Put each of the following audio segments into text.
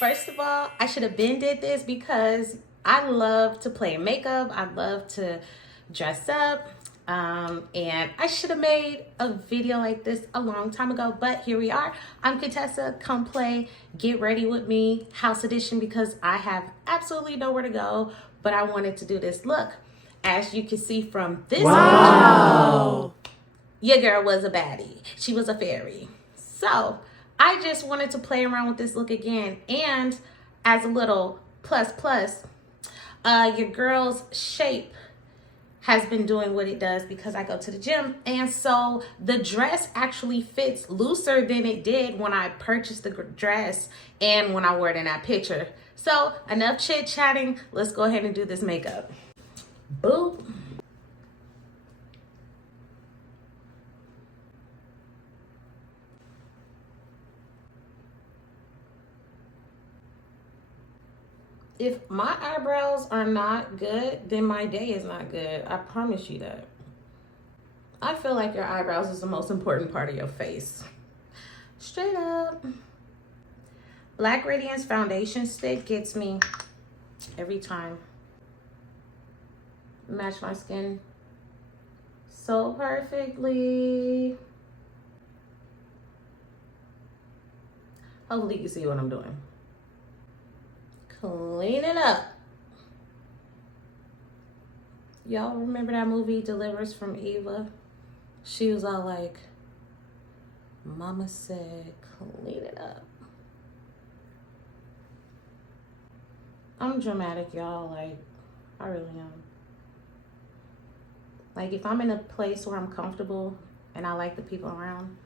First of all, I should have been did this because I love to play makeup. I love to dress up. And I should have made a video like this a long time ago, but here we are. I'm Contessa. Come play, get ready with me, house edition, because I have absolutely nowhere to go, but I wanted to do this look. As you can see from this video, your girl was a baddie. She was a fairy. So I just wanted to play around with this look again. And as a little plus, your girl's shape has been doing what it does because I go to the gym. And so the dress actually fits looser than it did when I purchased the dress and when I wore it in that picture. So enough chit chatting. Let's go ahead and do this makeup. Boop. If my eyebrows are not good, then my day is not good. I promise you that. I feel like your eyebrows is the most important part of your face. Straight up. Black Radiance foundation stick gets me every time. Match my skin so perfectly. Hopefully you can see what I'm doing. Clean it up. Y'all remember that movie Delivers from Eva? She was all like, Mama said, clean it up. I'm dramatic, y'all. Like, I really am. Like, if I'm in a place where I'm comfortable and I like the people around,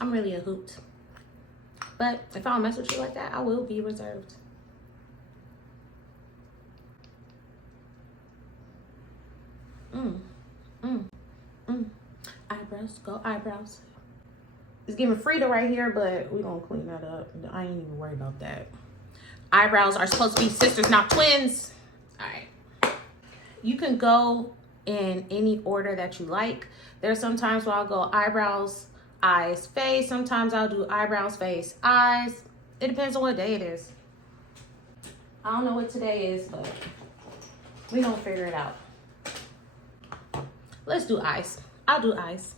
I'm really a hoot. But if I don't mess with you like that, I will be reserved. Eyebrows, go eyebrows. It's giving Frida right here, but we gonna clean that up. I ain't even worried about that. Eyebrows are supposed to be sisters, not twins. All right. You can go in any order that you like. There's some times where I'll go eyebrows, eyes, face. Sometimes I'll do eyebrows, face, eyes. It depends on what day it is. I don't know what today is, but we gonna figure it out. Let's do eyes. I'll do eyes.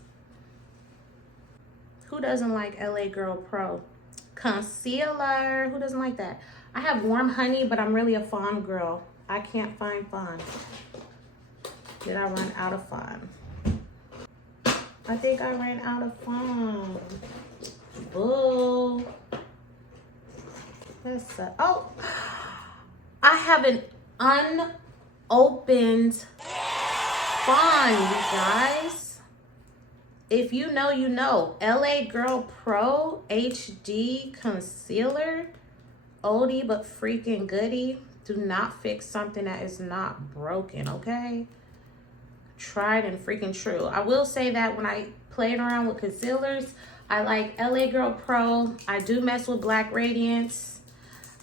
Who doesn't like LA Girl Pro concealer? Who doesn't like that? I have Warm Honey, but I'm really a fawn girl. I can't find fawn. Did I run out of fawn? I think I ran out of fawn. Boo. That's oh, I have an unopened fawn, you guys. If you know, you know. LA Girl Pro HD Concealer. Oldie but freaking goodie. Do not fix something that is not broken, okay? Tried and freaking true. I will say that when I played around with concealers, I like LA Girl Pro. I do mess with Black Radiance.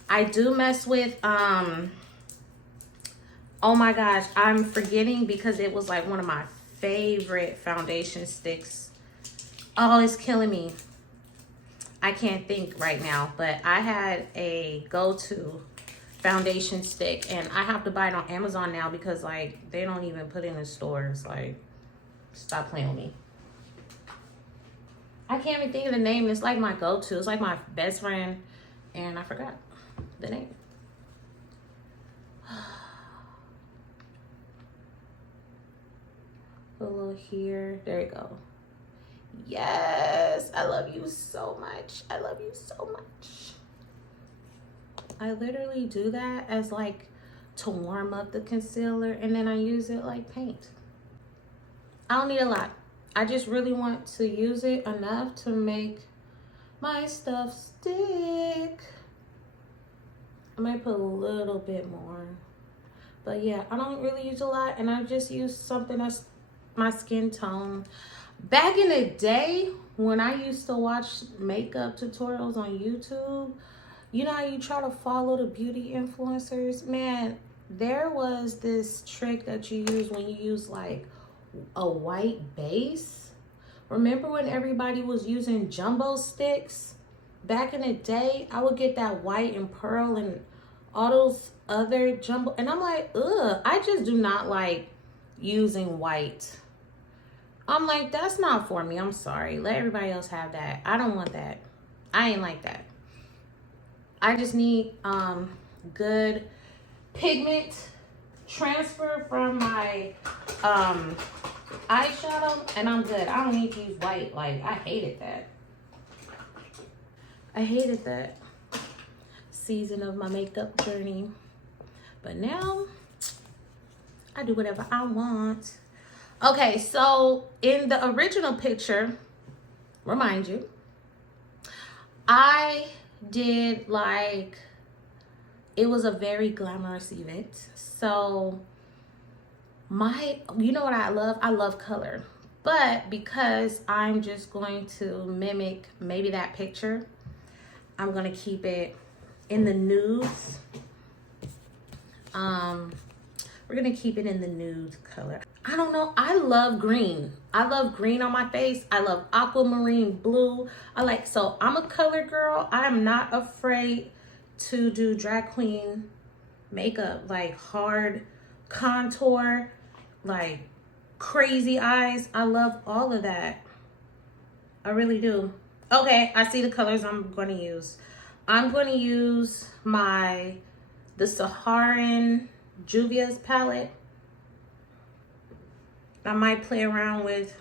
I do mess with, oh my gosh, I'm forgetting because it was like one of my favorite foundation sticks. Oh, it's killing me. I can't think right now, but I had a go-to foundation stick and I have to buy it on Amazon now because like they don't even put it in the stores. Like, stop playing with me. I can't even think of the name. It's like my go-to. It's like my best friend and I forgot the name. A little here. There you go. Yes, I love you so much. I love you so much. I literally do that as like to warm up the concealer and then I use it like paint. I don't need a lot. I just really want to use it enough to make my stuff stick. I might put a little bit more. But yeah, I don't really use a lot and I just use something that's my skin tone. Back in the day when I used to watch makeup tutorials on YouTube, you know how you try to follow the beauty influencers? Man, there was this trick that you use when you use like a white base. Remember when everybody was using jumbo sticks? back in the day, I would get that white and pearl and all those other jumbo. And I'm like, ugh, I just do not like using white. I'm like, that's not for me. I'm sorry. Let everybody else have that. I don't want that. I ain't like that. I just need good pigment transfer from my eyeshadow, and I'm good. I don't need to use white. Like, I hated that. I hated that season of my makeup journey. But now, I do whatever I want. Okay, so in the original picture, remind you, I did like, it was a very glamorous event. So you know what I love? I love color. But because I'm just going to mimic maybe that picture, I'm gonna keep it in the nudes. We're gonna keep it in the nude color. I don't know, I love green. I love green on my face. I love aquamarine blue. So I'm a color girl. I'm not afraid to do drag queen makeup, like hard contour, like crazy eyes. I love all of that. I really do. Okay, I see the colors I'm going to use. I'm going to use the Saharan Juvia's palette. I might play around with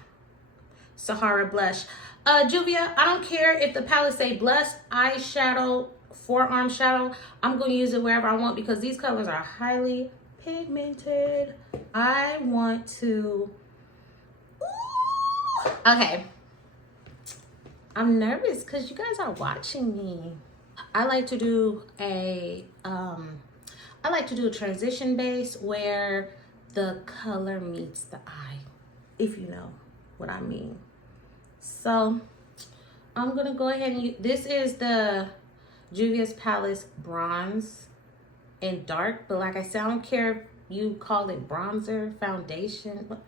Sahara blush. Juvia, I don't care if the palette say blush, eyeshadow, forearm shadow. I'm going to use it wherever I want because these colors are highly pigmented. I want to... Ooh. Okay. I'm nervous because you guys are watching me. I like to do a transition base where the color meets the eye, if you know what I mean. So I'm gonna go ahead and use, this is the Juvia's Palace bronze and dark, but like I said, I don't care if you call it bronzer, foundation, but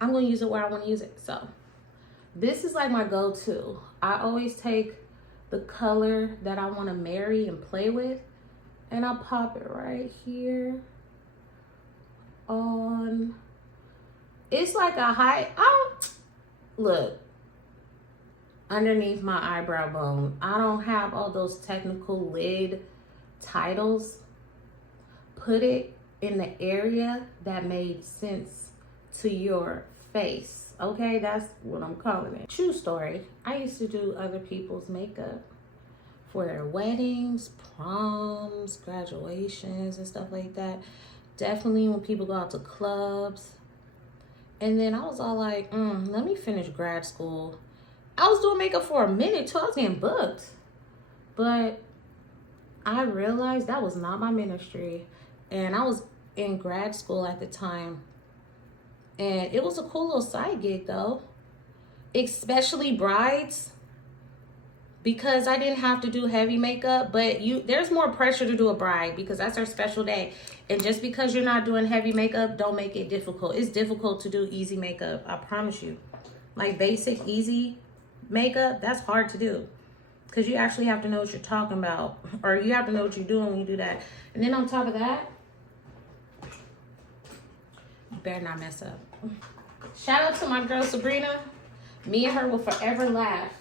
I'm gonna use it where I want to use it. So this is like my go-to. I always take the color that I want to marry and play with, and I pop it right here on. It's like a look underneath my eyebrow bone. I don't have all those technical lid titles. Put it in the area that made sense to your face. Okay, that's what I'm calling it. True story. I used to do other people's makeup for their weddings, proms, graduations, and stuff like that. Definitely when people go out to clubs. And then I was all like, let me finish grad school. I was doing makeup for a minute too. I was getting booked. But I realized that was not my ministry. And I was in grad school at the time. And it was a cool little side gig though. Especially brides. Because I didn't have to do heavy makeup, but there's more pressure to do a bride because that's her special day. And just because you're not doing heavy makeup, don't make it difficult. It's difficult to do easy makeup, I promise you. Like basic, easy makeup, that's hard to do. Because you actually have to know what you're talking about. Or you have to know what you're doing when you do that. And then on top of that, you better not mess up. Shout out to my girl Sabrina. Me and her will forever laugh.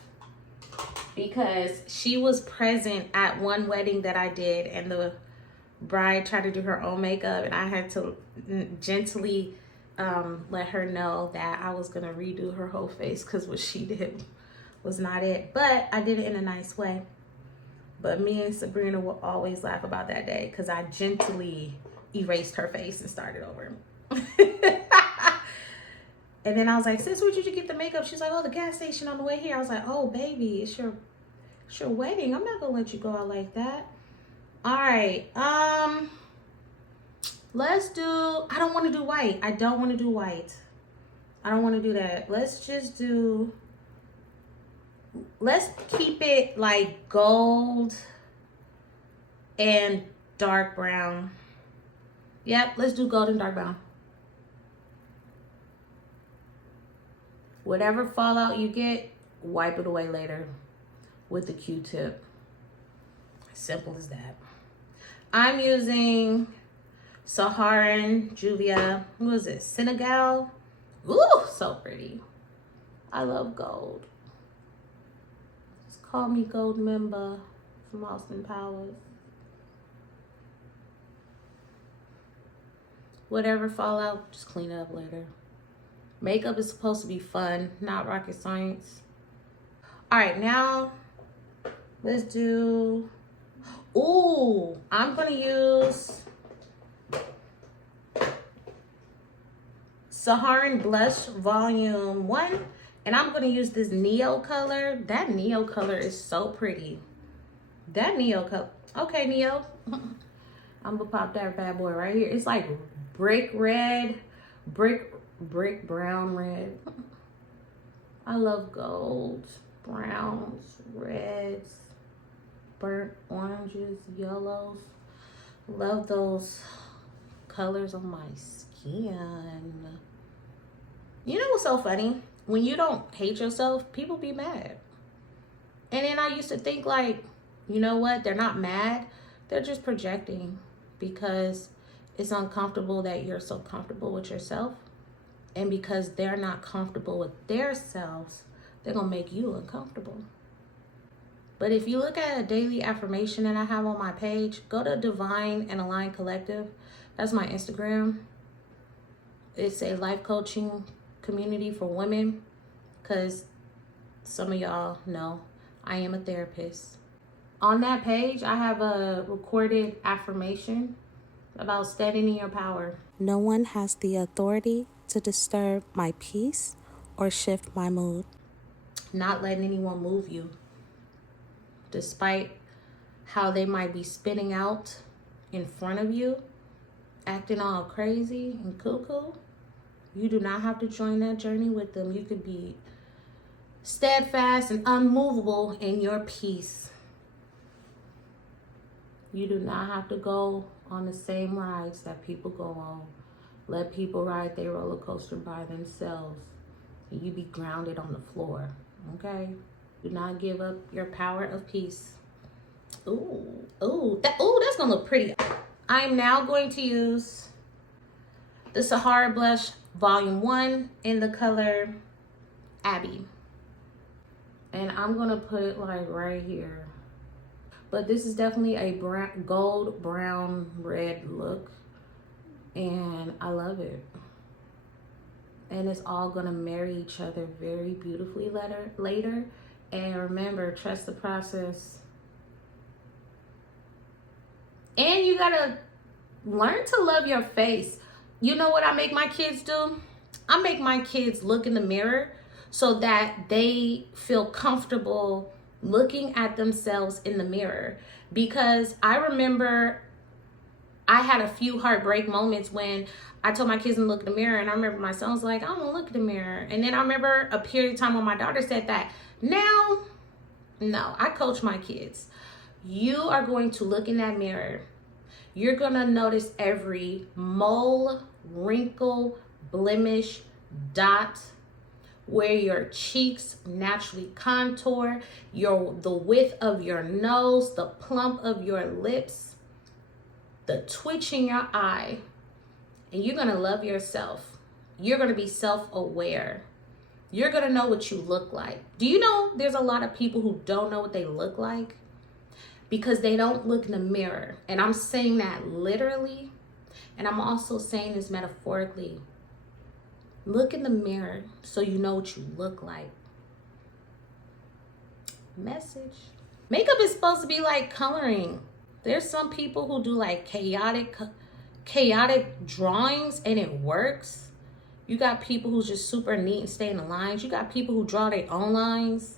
Because she was present at one wedding that I did, and the bride tried to do her own makeup, and I had to gently let her know that I was gonna redo her whole face because what she did was not it. But I did it in a nice way. But me and Sabrina will always laugh about that day because I gently erased her face and started over. And then I was like, sis, where'd you get the makeup? She's like, oh, the gas station on the way here. I was like, oh, baby, it's your wedding. I'm not going to let you go out like that. All right. Let's do, I don't want to do white. I don't want to do white. I don't want to do that. Let's keep it like gold and dark brown. Yep, let's do gold and dark brown. Whatever fallout you get, wipe it away later with the Q-tip. Simple as that. I'm using Saharan Juvia. What is it? Senegal. Ooh, so pretty. I love gold. Just call me Gold Member from Austin Powers. Whatever fall out, just clean it up later. Makeup is supposed to be fun, not rocket science. All right, now let's do, ooh, I'm gonna use Saharan Blush Volume 1, and I'm gonna use this Neo color. That Neo color is so pretty. That Neo color, okay, Neo. I'm gonna pop that bad boy right here. It's like brick red, brick brown red. I love gold, browns, reds, burnt oranges, yellows. Love those colors on my skin. You know what's so funny? When you don't hate yourself, people be mad. And then I used to think like, you know what? They're not mad. They're just projecting because it's uncomfortable that you're so comfortable with yourself. And because they're not comfortable with their selves, they're going to make you uncomfortable. But if you look at a daily affirmation that I have on my page, go to Divine and Align Collective. That's my Instagram. It's a life coaching community for women because some of y'all know I am a therapist. On that page, I have a recorded affirmation about standing in your power. No one has the authority to disturb my peace or shift my mood. Not letting anyone move you, despite how they might be spinning out in front of you, acting all crazy and cuckoo. You do not have to join that journey with them. You could be steadfast and unmovable in your peace. You do not have to go on the same rides that people go on. Let people ride their roller coaster by themselves. And you be grounded on the floor, okay? Do not give up your power of peace. That's gonna look pretty. I'm now going to use the Sahara Blush Volume 1 in the color Abbey. And I'm gonna put it like right here. But this is definitely a gold, brown, red look. And I love it. And it's all gonna marry each other very beautifully later. And remember, trust the process. And you gotta learn to love your face. You know what I make my kids do? I make my kids look in the mirror so that they feel comfortable looking at themselves in the mirror. Because I remember I had a few heartbreak moments when I told my kids to look in the mirror, and I remember my son was like, I don't want to look in the mirror. And then I remember a period of time when my daughter said that. Now, no, I coach my kids. You are going to look in that mirror. You're going to notice every mole, wrinkle, blemish, dot, where your cheeks naturally contour, the width of your nose, the plump of your lips, the twitch in your eye. And you're gonna love yourself. You're gonna be self-aware. You're gonna know what you look like. Do you know there's a lot of people who don't know what they look like because they don't look in the mirror? And I'm saying that literally, and I'm also saying this metaphorically. Look in the mirror so you know what you look like. Message. Makeup is supposed to be like coloring. There's some people who do like chaotic drawings and it works. You got people who's just super neat and stay in the lines. You got people who draw their own lines.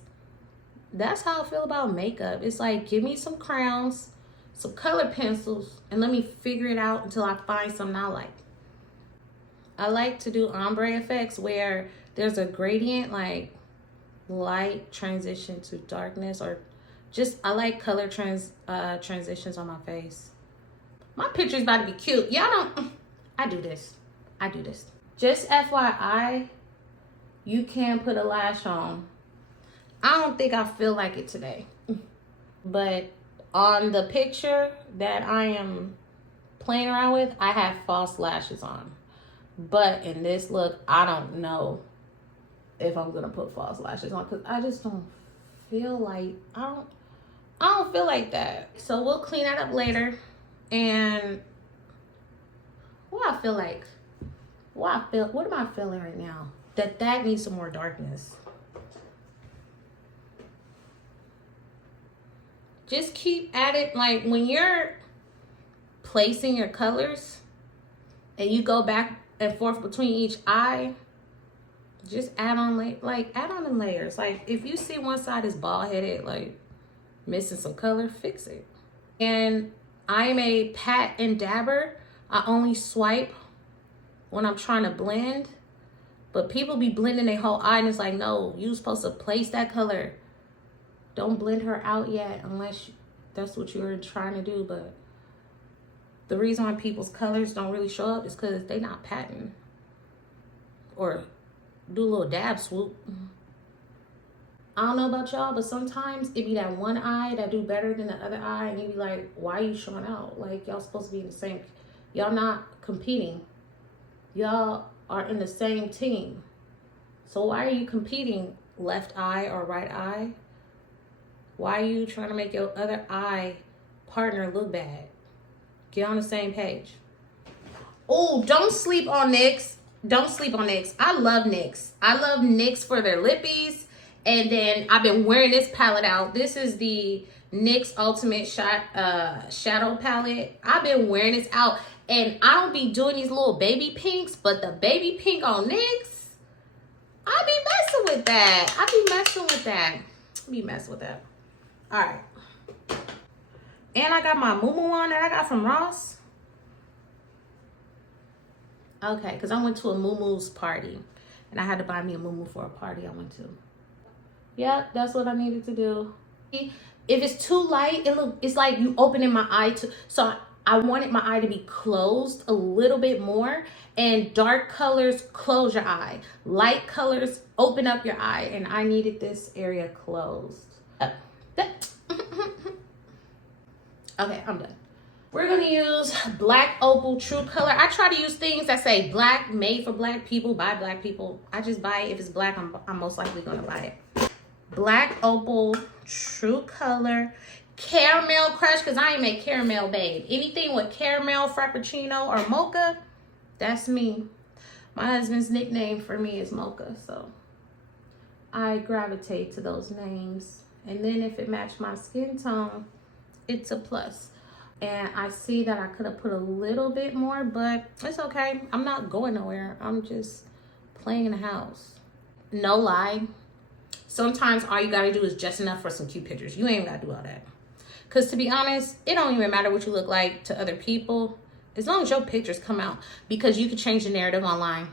That's how I feel about makeup. It's like, give me some crowns, some colored pencils, and let me figure it out until I find something I like. I like to do ombre effects where there's a gradient, like light transition to darkness, or just, I like color transitions on my face. My picture's about to be cute. Y'all don't, I do this. Just FYI, you can put a lash on. I don't think I feel like it today, but On the picture that I am playing around with, I have false lashes on. But in this look, I don't know if I'm gonna put false lashes on, because I just don't feel like I don't feel like that. So we'll clean that up later. And what I feel like, what am I feeling right now? That needs some more darkness. Just keep at it. Like when you're placing your colors and you go back and forth between each eye, just add on add on the layers. Like if you see one side is bald headed, like missing some color, fix it. And I'm a pat and dabber. I only swipe when I'm trying to blend. But people be blending their whole eye, and it's like, no, you're supposed to place that color. Don't blend her out yet unless that's what you're trying to do. But the reason why people's colors don't really show up is because they not patting or do a little dab swoop. I don't know about y'all, but sometimes it be that one eye that do better than the other eye, and you be like, why are you showing out? Like, y'all supposed to be in the same, y'all not competing. Y'all are in the same team. So why are you competing left eye or right eye? Why are you trying to make your other eye partner look bad? Get on the same page. Oh, don't sleep on NYX. Don't sleep on NYX. I love NYX. I love NYX for their lippies. And then I've been wearing this palette out. This is the NYX Ultimate Shadow Palette. I've been wearing this out. And I don't be doing these little baby pinks, but the baby pink on NYX, I be messing with that. All right. And I got my muumuu on that I got from Ross. Okay, because I went to a muumuu's party. And I had to buy me a muumuu for a party I went to. Yep, that's what I needed to do. If it's too light, it's like you opening my eye to. So I wanted my eye to be closed a little bit more. And dark colors close your eye. Light colors open up your eye. And I needed this area closed. Okay, I'm done. We're gonna use Black Opal True Color. I try to use things that say black, made for black people, by black people. I just buy it. If it's black, I'm most likely gonna buy it. Black Opal True Color. Caramel Crush, because I am a caramel babe. Anything with caramel, frappuccino, or mocha, that's me. My husband's nickname for me is Mocha, so I gravitate to those names. And then if it matched my skin tone, it's a plus. And I see that I could have put a little bit more, but it's okay. I'm not going nowhere. I'm just playing in the house. No lie. Sometimes all you gotta do is just enough for some cute pictures. You ain't gotta do all that. Because to be honest, it don't even matter what you look like to other people, as long as your pictures come out, because you can change the narrative online.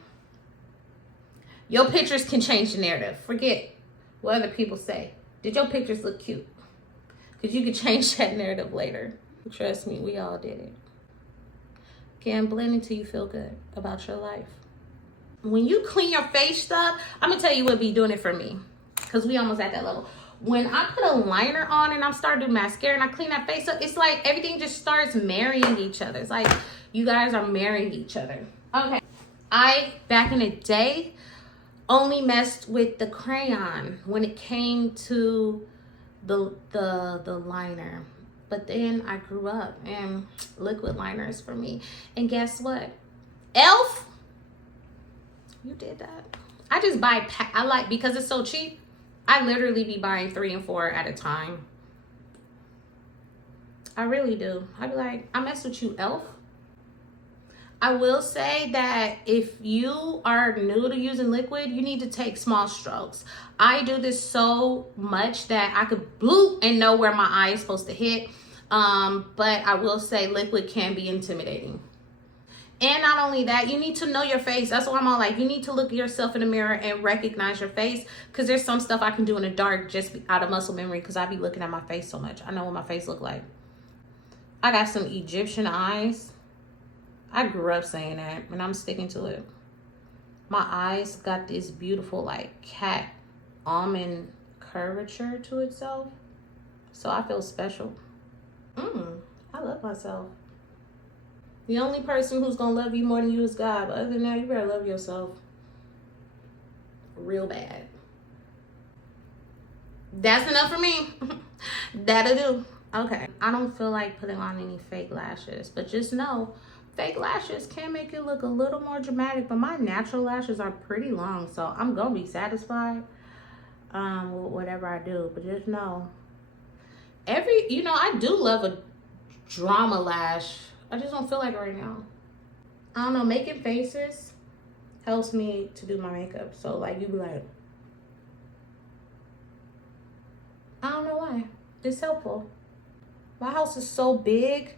Your pictures can change the narrative. Forget what other people say. Did your pictures look cute? Because you can change that narrative later. Trust me, we all did it. Can blend until you feel good about your life. When you clean your face stuff, I'm going to tell you what be doing it for me. Because we almost at that level. When I put a liner on and I'm starting to do mascara and I clean that face up, it's like everything just starts marrying each other. It's like you guys are marrying each other. Okay. I, back in the day, only messed with the crayon when it came to the liner. But then I grew up and liquid liners for me. And guess what? Elf, you did that. I just buy, because it's so cheap, I literally be buying 3 and 4 at a time. I really do. I be like, I mess with you, Elf. I will say that if you are new to using liquid, you need to take small strokes. I do this so much that I could bloop and know where my eye is supposed to hit. But I will say liquid can be intimidating. And not only that, you need to know your face. That's why I'm all like, you need to look at yourself in the mirror and recognize your face. Because there's some stuff I can do in the dark just out of muscle memory, because I be looking at my face so much. I know what my face look like. I got some Egyptian eyes. I grew up saying that, and I'm sticking to it. My eyes got this beautiful, like, cat almond curvature to itself. So I feel special. I love myself. The only person who's gonna love you more than you is God. But other than that, you better love yourself real bad. That's enough for me. That'll do. Okay. I don't feel like putting on any fake lashes, but just know fake lashes can make it look a little more dramatic, but my natural lashes are pretty long, so I'm gonna be satisfied with whatever I do. But just know, I do love a drama lash. I just don't feel like it right now. I don't know, making faces helps me to do my makeup. So like, you be like, I don't know why. It's helpful. My house is so big.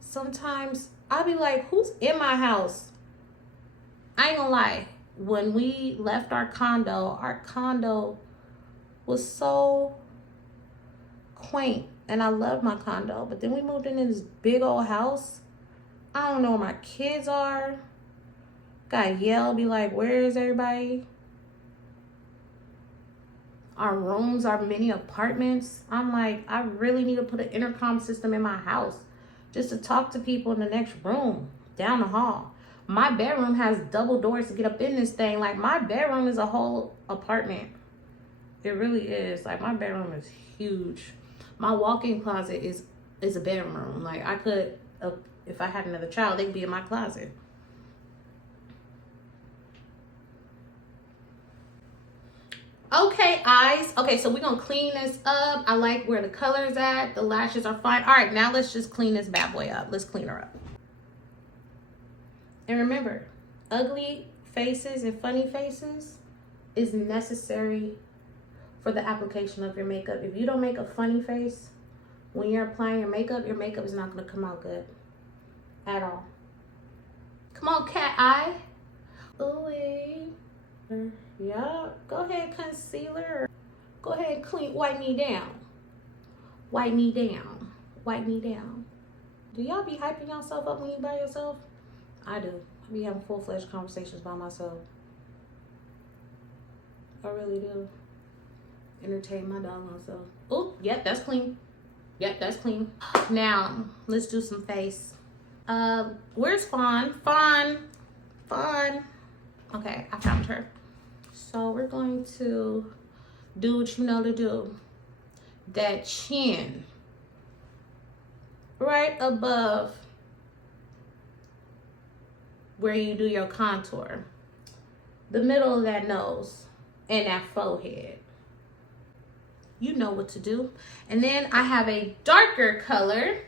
Sometimes I'll be like, who's in my house? I ain't gonna lie. When we left our condo was so quaint. And I love my condo. But then we moved into this big old house. I don't know where my kids are. Gotta yell, be like, where is everybody? Our rooms are mini apartments. I'm like, I really need to put an intercom system in my house just to talk to people in the next room down the hall. My bedroom has double doors to get up in this thing. Like, my bedroom is a whole apartment. It really is. Like, my bedroom is huge. My walk-in closet is a bedroom. Like, I could, if I had another child, they'd be in my closet. Okay, eyes. Okay, so we're gonna clean this up. I like where the color's at. The lashes are fine. All right, now let's just clean this bad boy up. Let's clean her up. And remember, ugly faces and funny faces is necessary for the application of your makeup. If you don't make a funny face when you're applying your makeup is not gonna come out good at all. Come on, cat eye. Ooh. Yeah, go ahead, concealer. Go ahead, wipe me down. Wipe me down. Wipe me down. Do y'all be hyping yourself up when you by yourself? I do. I be having full-fledged conversations by myself. I really do. Entertain my dog myself. Oh, yep, that's clean. Yep, that's clean. Now, let's do some face. Where's Fawn? Fawn. Okay, I found her. So we're going to do what you know to do. That chin. Right above where you do your contour. The middle of that nose and that forehead. You know what to do. And then I have a darker color.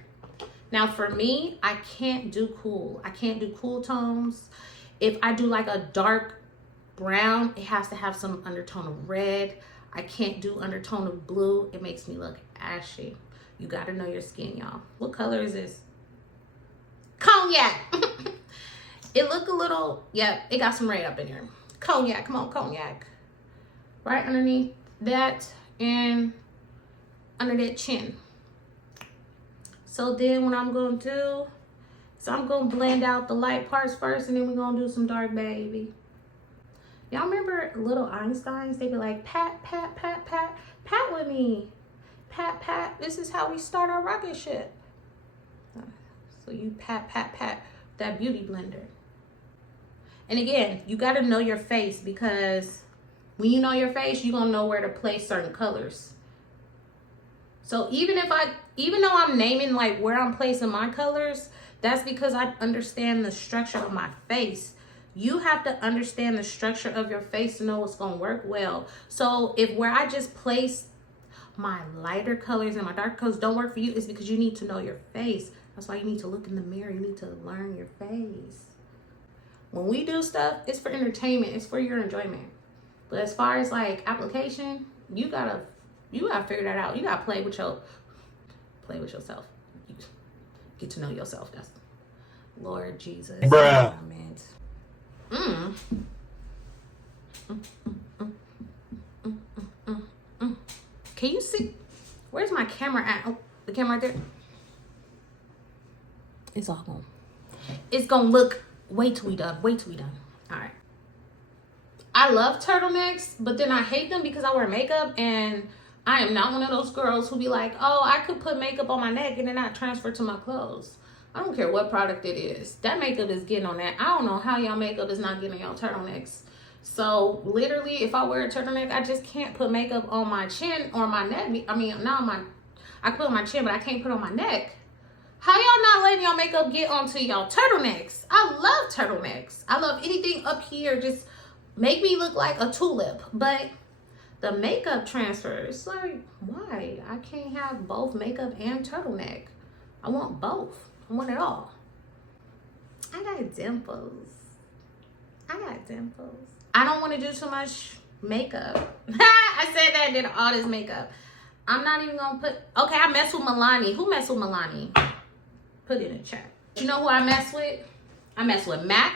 Now for me, I can't do cool. I can't do cool tones. If I do like a dark brown, it has to have some undertone of red. I can't do undertone of blue. It makes me look ashy. You gotta know your skin, y'all. What color is this? Cognac. It look a little, yeah, it got some red up in here. Cognac, come on, cognac. Right underneath that and under that chin. So then what I'm gonna do, so I'm gonna blend out the light parts first and then we're gonna do some dark, baby. Y'all remember little Einsteins? They be like, pat, pat, pat, pat, pat with me. Pat, pat, this is how we start our rocket ship. So you pat, pat, pat, that beauty blender. And again, you gotta know your face because when you know your face, you're gonna know where to place certain colors. So even though I'm naming like where I'm placing my colors, that's because I understand the structure of my face. You have to understand the structure of your face to know what's gonna work well. So if where I just place my lighter colors and my dark colors don't work for you, it's because you need to know your face. That's why you need to look in the mirror. You need to learn your face. When we do stuff, it's for entertainment. It's for your enjoyment. But as far as like application, you gotta figure that out. You gotta play with yourself. Get to know yourself. That's Lord Jesus. Bruh. Can you see? Where's my camera at? Oh, the camera right there. It's all gone. It's gonna look. Wait till we done. All right. I love turtlenecks, but then I hate them because I wear makeup and I am not one of those girls who be like, oh, I could put makeup on my neck and then not transfer to my clothes. I don't care what product it is. That makeup is getting on that. I don't know how y'all makeup is not getting y'all turtlenecks. So literally, if I wear a turtleneck, I just can't put makeup on my chin or my neck. I mean, not on my, I can put on my chin, but I can't put on my neck. How y'all not letting y'all makeup get onto y'all turtlenecks? I love turtlenecks. I love anything up here. Just make me look like a tulip. But the makeup transfer, it's like, why? I can't have both makeup and turtleneck. I want both. I want it all. I got dimples. I got dimples. I don't want to do too much makeup. I said that, did all this makeup. I'm not even going to put... Okay, I mess with Milani. Who mess with Milani? Put it in the chat. You know who I mess with? I mess with MAC.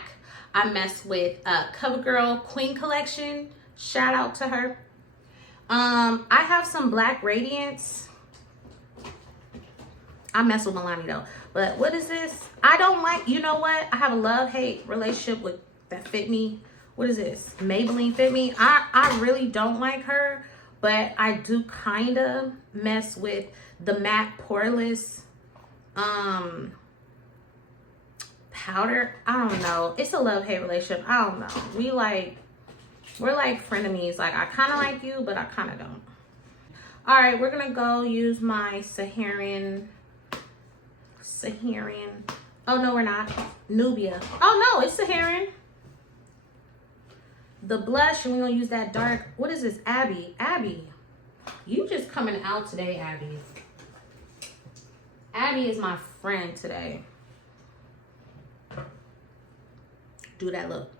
I mess with CoverGirl Queen Collection. Shout out to her. I have some Black Radiance. I mess with Milani though. But what is this? I don't like, you know what? I have a love-hate relationship with that Fit Me. What is this? Maybelline Fit Me. I really don't like her, but I do kind of mess with the matte poreless powder. I don't know. It's a love-hate relationship. I don't know. We're like frenemies. Like, I kind of like you, but I kind of don't. All right, we're gonna go use my Saharan. Oh no, we're not. Nubia. Oh no, it's Saharan. The blush, and we're gonna use that dark. What is this? Abby. You just coming out today, Abby. Abby is my friend today. Do that look.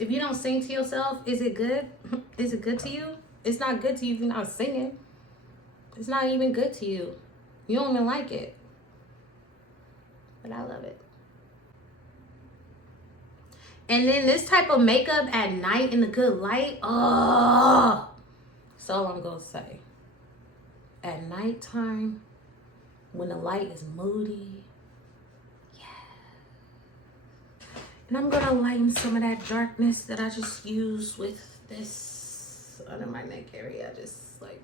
If you don't sing to yourself, is it good? Is it good to you? It's not good to you if you're not singing. It's not even good to you. You don't even like it. But I love it. And then this type of makeup at night in the good light. Oh, that's all I'm gonna say. At nighttime, when the light is moody. Yeah. And I'm gonna lighten some of that darkness that I just used with this under my neck area. Just like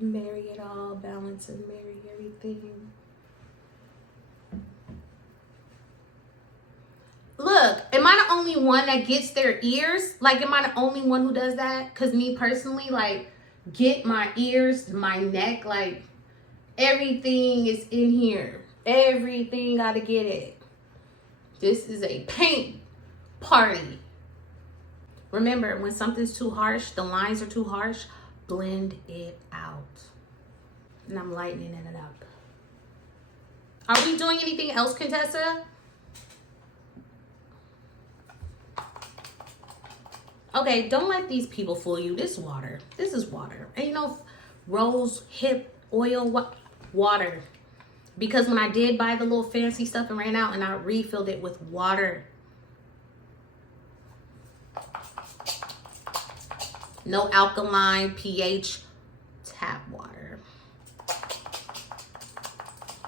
marry it all, balance and marry everything. Look, am I the only one that gets their ears? Like, am I the only one who does that? Because me personally, like, get my ears, my neck, like, everything is in here. Everything gotta get it. This is a paint party. Remember, when something's too harsh, the lines are too harsh, blend it out. And I'm lightening it up. Are we doing anything else, Contessa? Okay, don't let these people fool you. This is water. This is water. Ain't no rose hip oil water. Because when I did buy the little fancy stuff and ran out, and I refilled it with water. No alkaline pH, tap water.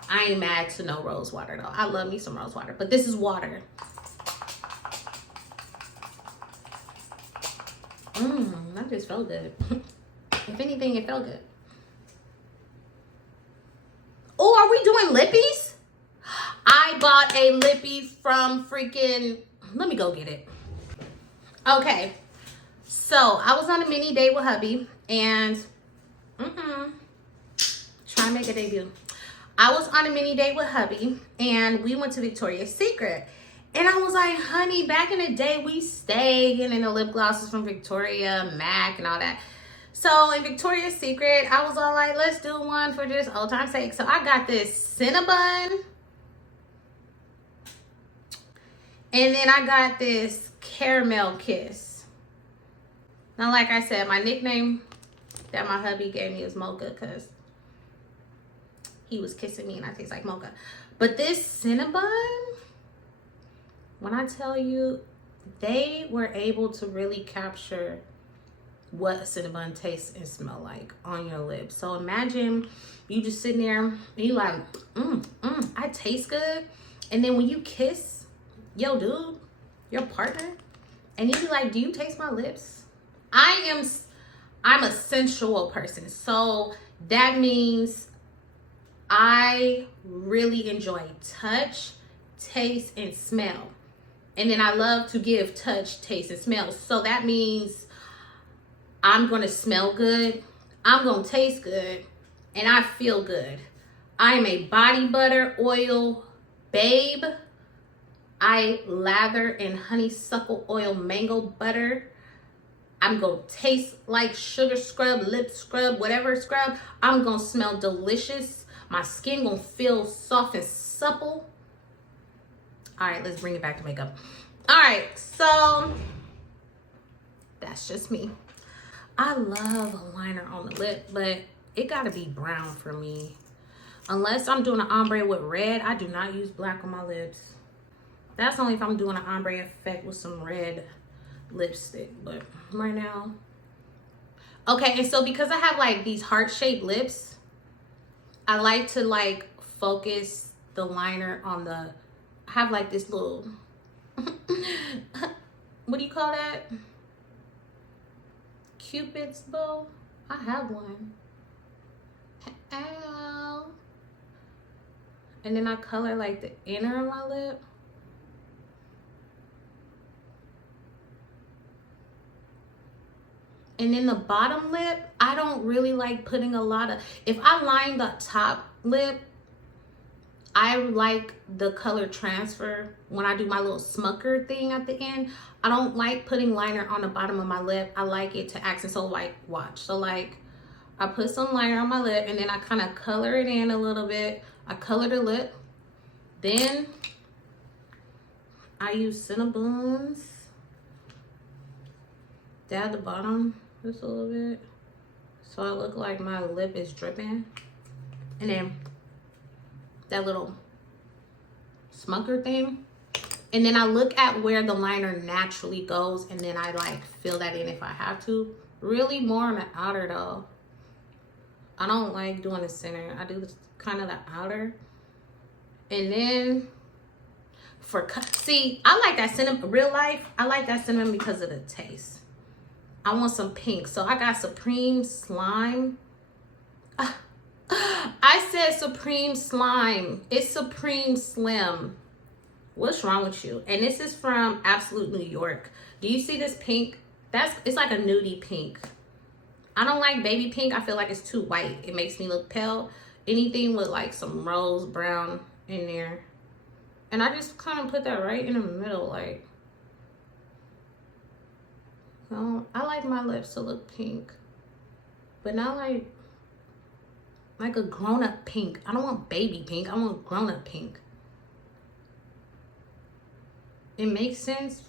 I ain't mad to no rose water though. I love me some rose water, but this is water. That just felt good. If anything, it felt good. Oh, are we doing lippies? I bought a lippy from freaking... Let me go get it. Okay. So, I was on a mini date with hubby. And... Try to make a debut. I was on a mini date with hubby. And we went to Victoria's Secret. And I was like, honey, back in the day, we stayed getting the lip glosses from Victoria, MAC, and all that. So in Victoria's Secret, I was all like, let's do one for just old time's sake. So I got this Cinnabon. And then I got this Caramel Kiss. Now, like I said, my nickname that my hubby gave me is Mocha because he was kissing me and I taste like mocha. But this Cinnabon... When I tell you, they were able to really capture what a Cinnabon tastes and smell like on your lips. So imagine you just sitting there and you like, I taste good. And then when you kiss yo dude, your partner, and you be like, do you taste my lips? I'm a sensual person. So that means I really enjoy touch, taste, and smell. And then I love to give touch, taste, and smell. So that means I'm going to smell good, I'm going to taste good, and I feel good. I am a body butter oil babe. I lather in honeysuckle oil mango butter. I'm going to taste like sugar scrub, lip scrub, whatever scrub. I'm going to smell delicious. My skin going to feel soft and supple. All right, let's bring it back to makeup. All right, so that's just me. I love a liner on the lip, but it got to be brown for me. Unless I'm doing an ombre with red, I do not use black on my lips. That's only if I'm doing an ombre effect with some red lipstick, but right now. Okay, and so because I have like these heart-shaped lips, I like to like focus the liner on the, I have like this little, what do you call that? Cupid's bow? I have one. Ow. And then I color like the inner of my lip. And then the bottom lip, I don't really like putting a lot of, if I line the top lip, I like the color transfer when I do my little smucker thing at the end. I don't like putting liner on the bottom of my lip. I like it to accent, so like, watch. So like, I put some liner on my lip and then I kind of color it in a little bit. I color the lip. Then I use Cinnabons. Down the bottom just a little bit. So I look like my lip is dripping. And then that little smucker thing. And then I look at where the liner naturally goes and then I like fill that in if I have to. Really more on the outer though. I don't like doing the center. I do kind of the outer. And then for, see, I like that cinnamon, real life, I like that cinnamon because of the taste. I want some pink. So I got Supreme Slime. I said Supreme Slime. It's Supreme Slim. What's wrong with you? And this is from Absolute New York. Do you see this pink? It's like a nudie pink. I don't like baby pink. I feel like it's too white. It makes me look pale. Anything with like some rose brown in there. And I just kind of put that right in the middle, like. So I like my lips to look pink. But not like a grown-up pink. I don't want baby pink. I want grown-up pink. It makes sense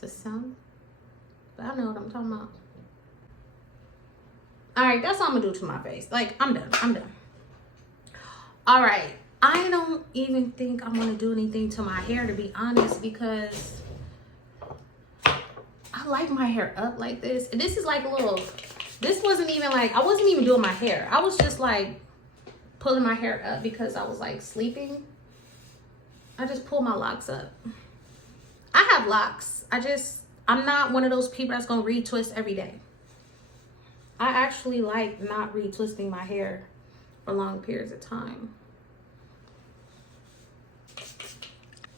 to some, but I know what I'm talking about. All right, that's all I'm gonna do to my face. Like, I'm done. All right, I don't even think I'm gonna do anything to my hair, to be honest, because I like my hair up like this. And this is like a little, this wasn't even like, I wasn't even doing my hair. I was just like pulling my hair up because I was like sleeping. I just pull my locks up. I have locks. I'm not one of those people that's gonna retwist every day. I actually like not retwisting my hair for long periods of time.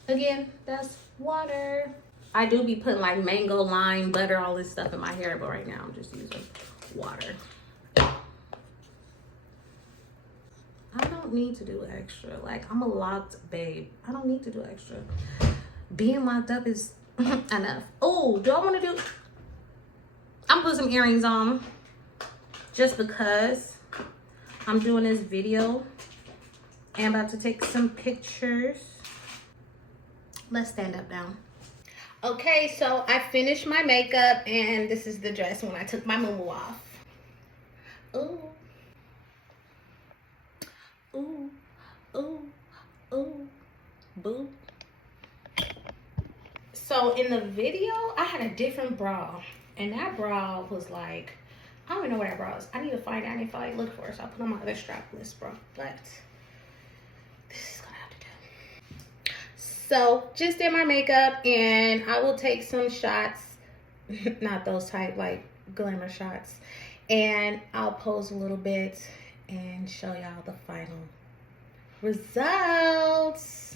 Again, that's water. I do be putting like mango, lime, butter, all this stuff in my hair, but right now I'm just using water. I don't need to do extra. Like, I'm a locked babe. I don't need to do extra. Being locked up is enough. Oh, do I want to do... I'm putting some earrings on just because I'm doing this video and about to take some pictures. Let's stand up now. Okay, so I finished my makeup and this is the dress when I took my moo-moo off. Ooh. Ooh, ooh, ooh, boo. So in the video, I had a different bra. And that bra was like, I don't even know where that bra is. I need to find it. I need to find look for it. So I put on my other strapless bra. But this is gonna have to do. So just did my makeup, and I will take some shots, not those type like glamour shots, and I'll pose a little bit and show y'all the final results.